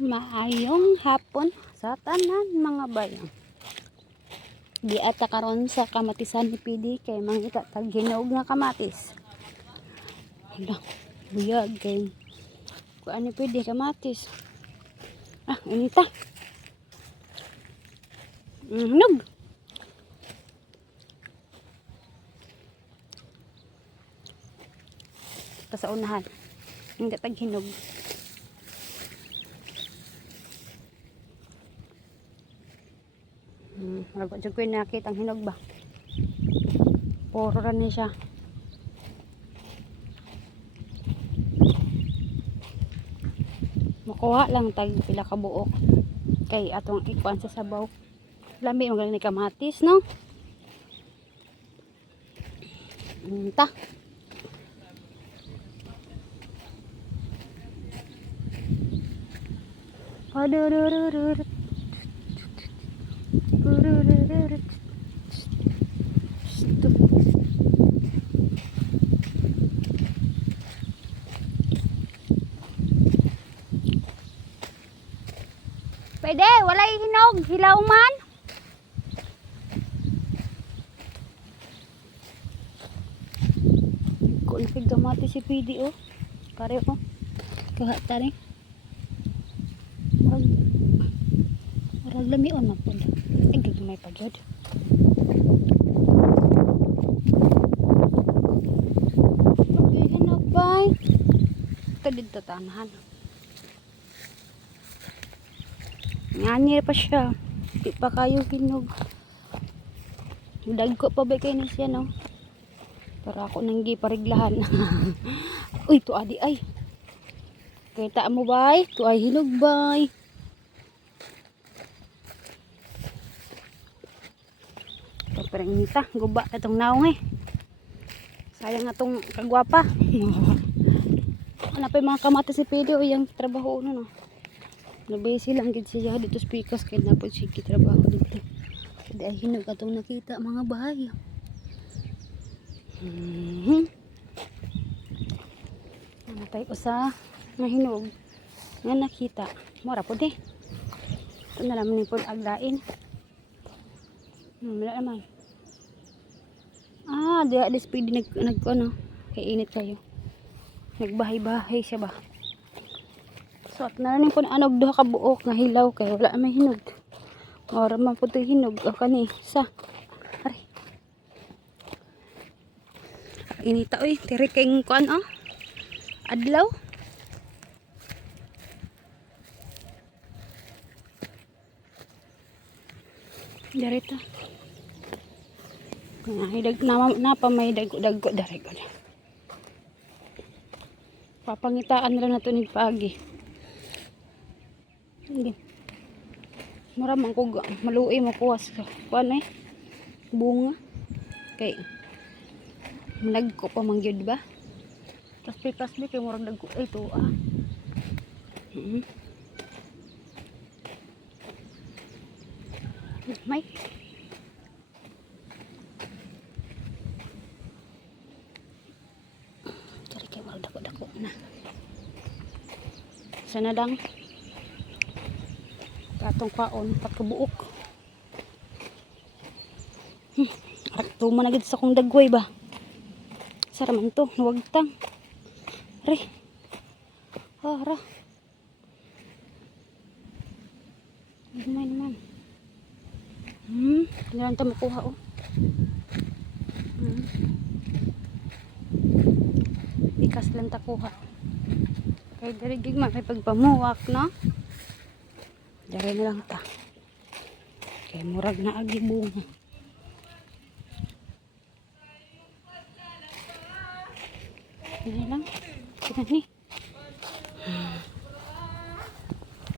Maayong hapon sa tanan mga bayan. Di ata karon sa kamatisan ni Pidi kay mangita tag hinog nga kamatis. Hala, buyag kay kuan ni Pidi kamatis. Inita. Hinog. Ta sa unahan. Hindi tag hinog. Wala dyan ko yung nakita ang hinog ba. Puro rin na siya. Makuha lang tag pila ka buok. Kay atong ikuan sa sabaw. Lambi magaling ni kamatis no. Ta. Adurururur. Pwede, walay hinog, hilaw man. Kung nakigamati si Pidi oh. Kare oh. Kahata rin. Marag lamion na po. Ay, gagimay pa yun. Okay, hinog ba? Ito dito tanahan. Ngani pa siya. Di pa kayo hinog. Dagko pa ba kayo na siya no? Para ako nang gipariglahan. Uy, to adi ay. Kita mo ba? To ay hinog ba? Ito parang nita. Guba itong naong eh. Sayang itong kagwapa. Ano pa yung mga kamatis si Pedro o yung trabaho no. Nabesi lang gid siya dito speakers kaya na po siya trabaho dito. Hindi ay hinog atong nakita mga bahay. Ano tayo usa na hinog nga nakita. Mura po di. Ito na naman po aglain. Wala naman. Di alis pwede nag ano, kay init kayo. Nagbahay-bahay siya ba. So at naranin po na anog duha ka buok nga hilaw kay wala may hinog. Ora man po ito hinog. O kani sa. Ari. Inita oy, tiri kay kuan oh. Adlaw. Darita. Hidag napa may dagko dari ko. Papangitaan lang nato ni pagi. Hindi. Mura man ko maluoy makuwas ka. Kuan eh. Bunga. Kay nagko pa man gyud ba? Kaspi kay murag dagko ay to ah. May cari kay murag dako na. Sana dang katong paon patkabuok. Arak tuman na gid sa kong dagway ba. Sara man to, nuwagtang. Re. Ara. Gimay naman. Kailangan tayo makuha oh. Bikas lang takuha. Kaya darigig may pagpamuwak no. Dari na lang ta. Kaya murag na agi bunga. Ini lang. Kita ni.